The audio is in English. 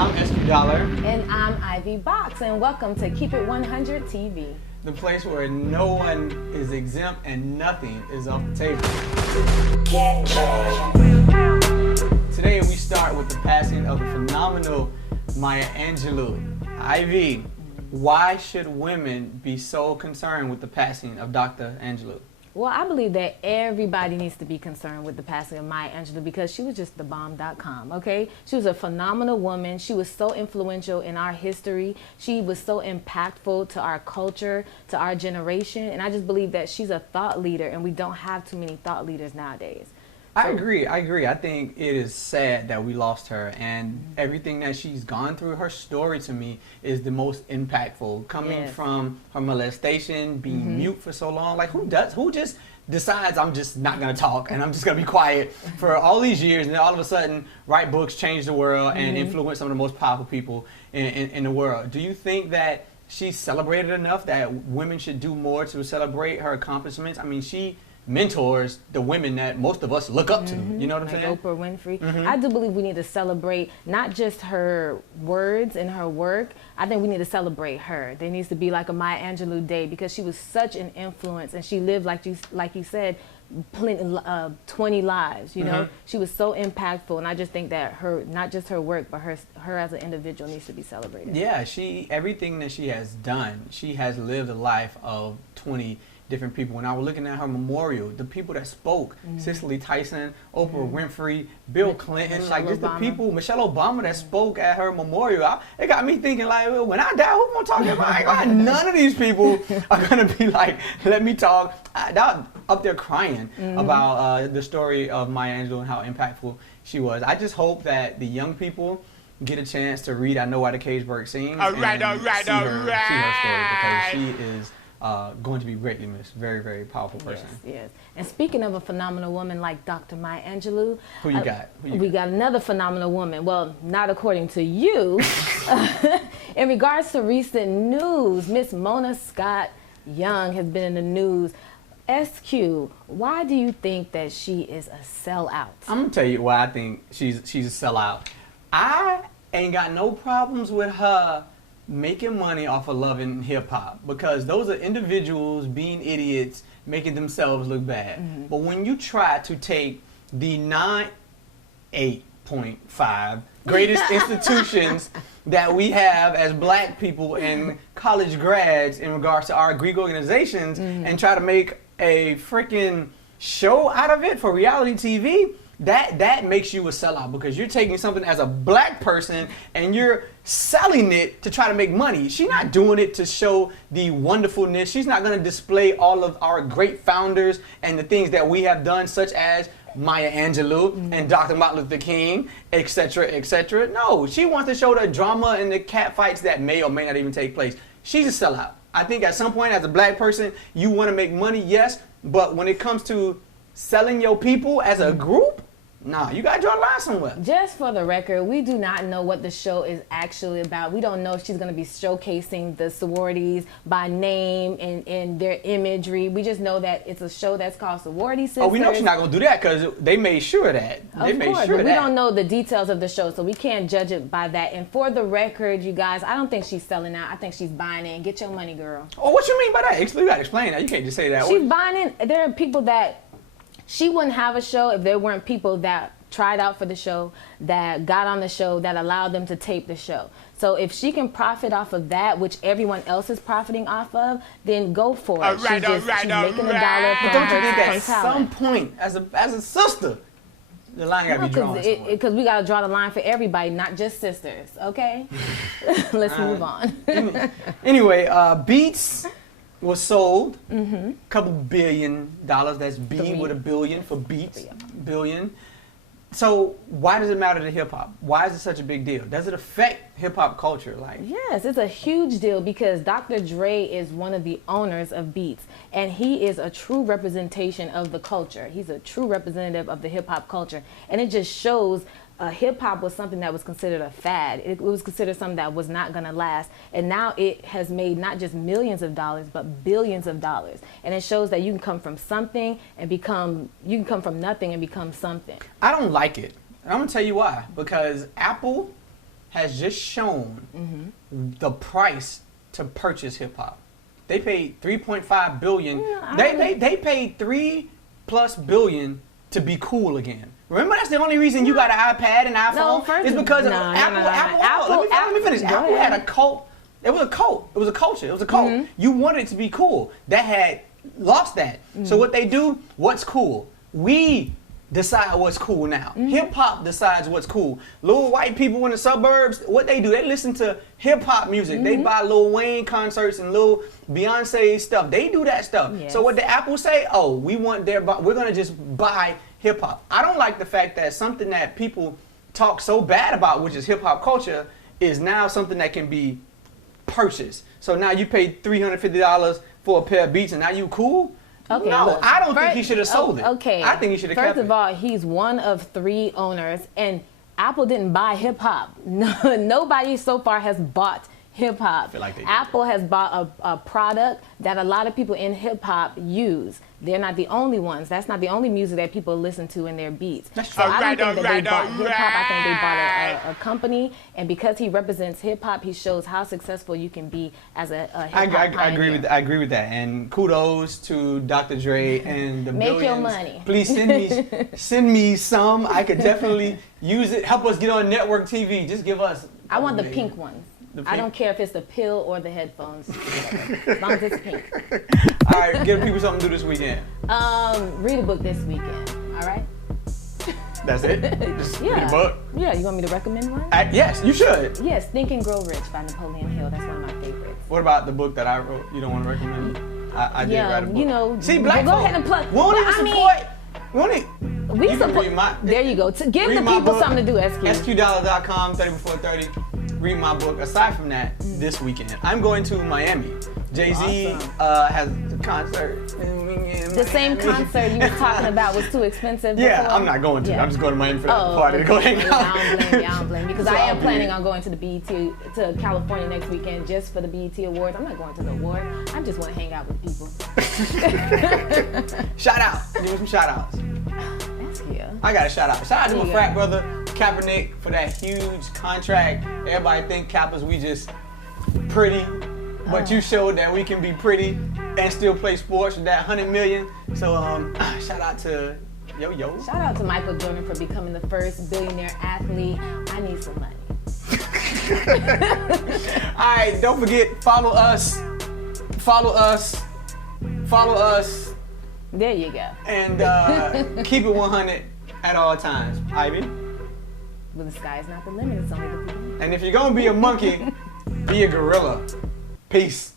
I'm SQ Dollar, And I'm Ivy Box, and welcome to Keep It 100 TV. the place where no one is exempt and nothing is off the table. Today we start with the passing of the phenomenal Maya Angelou. Ivy, why should women be so concerned with the passing of Dr. Angelou? Well, I believe that everybody needs to be concerned with the passing of Maya Angelou because she was just the bomb.com, okay? She was a phenomenal woman. She was so influential in our history. She was so impactful to our culture, to our generation. And I just believe that she's a thought leader, and we don't have too many thought leaders nowadays. I agree. I think it is sad that we lost her, and everything that she's gone through, her story to me is the most impactful. Coming from her molestation, being mute for so long, like who just decides I'm just not gonna talk and I'm just gonna be quiet for all these years, and then all of a sudden write books, change the world, and influence some of the most powerful people in the world. Do you think that she's celebrated enough, that women should do more to celebrate her accomplishments? I mean, she mentors the women that most of us look up to. You know what I'm saying? Oprah Winfrey. I do believe we need to celebrate not just her words and her work. I think we need to celebrate her. There needs to be like a Maya Angelou Day because she was such an influence, and she lived, like you said, 20 lives. You know, she was so impactful, and I just think that her, not just her work, but her as an individual needs to be celebrated. Yeah, everything that she has done, she has lived a life of 20 different people. When I was looking at her memorial, the people that spoke, Cicely Tyson, Oprah Winfrey, Bill Clinton, like just the people, Michelle Obama that spoke at her memorial, it got me thinking, like, well, when I die, who's gonna talk about it? None of these people are gonna be like, let me talk. I'm up there crying about the story of Maya Angelou and how impactful she was. I just hope that the young people get a chance to read I Know Why the Cage Bird Sings and see her story, because she is going to be greatly missed. Very, very powerful person. Yes. And speaking of a phenomenal woman like Dr. Maya Angelou, who you got? We got another phenomenal woman. Well, not according to you. In regards to recent news, Miss Mona Scott Young has been in the news. SQ, why do you think that she is a sellout? I'm gonna tell you why I think she's a sellout. I ain't got no problems with her making money off of loving hip-hop, because those are individuals being idiots, making themselves look bad. But when you try to take the 8.5 greatest institutions that we have as black people and college grads in regards to our Greek organizations and try to make a freaking show out of it for reality TV, that makes you a sellout, because you're taking something as a black person and you're selling it to try to make money. She's not doing it to show the wonderfulness. She's not going to display all of our great founders and the things that we have done, such as Maya Angelou and Dr. Martin Luther King, etc., etc. No, she wants to show the drama and the cat fights that may or may not even take place. She's a sellout. I think at some point as a black person, you want to make money, yes, but when it comes to selling your people as a group, nah, you gotta draw a line somewhere. Just for the record, we do not know what the show is actually about. We don't know if she's gonna be showcasing the sororities by name and their imagery. We just know that it's a show that's called Sorority Sisters. Oh, we know she's not gonna do that because they made sure of that. Of course, but we don't know the details of the show, so we can't judge it by that. And for the record, you guys, I don't think she's selling out. I think she's buying in. Get your money, girl. Oh, what you mean by that? You gotta explain that. You can't just say that. She's buying in. There are people that she wouldn't have a show if there weren't people that tried out for the show, that got on the show, that allowed them to tape the show. So if she can profit off of that, which everyone else is profiting off of, then go for it. She's making $1 from But don't you think at some point, as a sister, the line gotta be drawn somewhere? Because we gotta draw the line for everybody, not just sisters. Okay, let's move on. Anyway, Beats was sold, couple $1 billion. That's B with a billion for Beats, billion. So why does it matter to hip hop? Why is it such a big deal? Does it affect hip hop culture? Yes, it's a huge deal because Dr. Dre is one of the owners of Beats, and he is a true representation of the culture. He's a true representative of the hip hop culture, and it just shows hip hop was something that was considered a fad. It was considered something that was not going to last. And now it has made not just millions of dollars, but billions of dollars. And it shows that you can come from something and you can come from nothing and become something. I don't like it. And I'm going to tell you why. Because Apple has just shown the price to purchase hip hop. They paid $3.5 billion. They paid $3+ billion to be cool again. Remember, that's the only reason you got an iPad and iPhone is because of Apple. Let me finish. Apple had a cult. It was a cult. It was a culture. It was a cult. You wanted it to be cool. That had lost that. So what they do? What's cool? We decide what's cool now. Hip hop decides what's cool. Little white people in the suburbs, what they do? They listen to hip hop music. They buy Lil Wayne concerts and Lil Beyonce stuff. They do that stuff. Yes. So what the Apple say? Oh, we're gonna just buy hip hop. I don't like the fact that something that people talk so bad about, which is hip hop culture, is now something that can be purchased. So now you paid $350 for a pair of Beats and now you cool? Okay, no, look, I don't think he should have sold it. Okay. I think he should have kept it. First of all, he's one of 3 owners, and Apple didn't buy hip hop. No, nobody so far has bought hip hop. I feel like they did. Apple has bought a product that a lot of people in hip hop use. They're not the only ones. That's not the only music that people listen to in their beats. That's so true. I don't think that they bought hip hop. I think they bought a company, and because he represents hip hop, he shows how successful you can be as a hip hop pioneer. I agree with that. And kudos to Dr. Dre and the Make billions. your money. Please send me some. I could definitely use it. Help us get on network TV. Just give us. I want the pink ones. I don't care if it's the pill or the headphones. As long as it's pink. All right, give people something to do this weekend. Read a book this weekend. All right. That's it. Just read a book. Yeah. You want me to recommend one? Yes, you should. Yes, Think and Grow Rich by Napoleon Hill. That's one of my favorites. What about the book that I wrote? You don't want to recommend it? I did write a book. You know. See, black go folk, ahead and plug. We won't even support. We support. There you go. Give the people something to do. SQDollar.com 30 before 30. Read my book. Aside from that, this weekend I'm going to Miami. Jay-Z has a concert. The same concert you were talking about was too expensive. Yeah, before? I'm not going to. Yeah. I'm just going to Miami for that party to go hang out. I don't blame you because I am planning on going to the BET to California next weekend just for the BET Awards. I'm not going to the award. I just want to hang out with people. Shout out. Give me some shout outs. That's cute. I got a shout out. Shout out to my frat brother Kaepernick for that huge contract. Everybody think Kappas we just pretty, but you showed that we can be pretty and still play sports with that $100 million. So shout out to Yo. Shout out to Michael Jordan for becoming the first billionaire athlete. I need some money. All right, don't forget, follow us. There you go. And keep it 100 at all times. Ivy? Well, the sky is not the limit, it's only the beginning. And if you're gonna be a monkey, be a gorilla. Peace.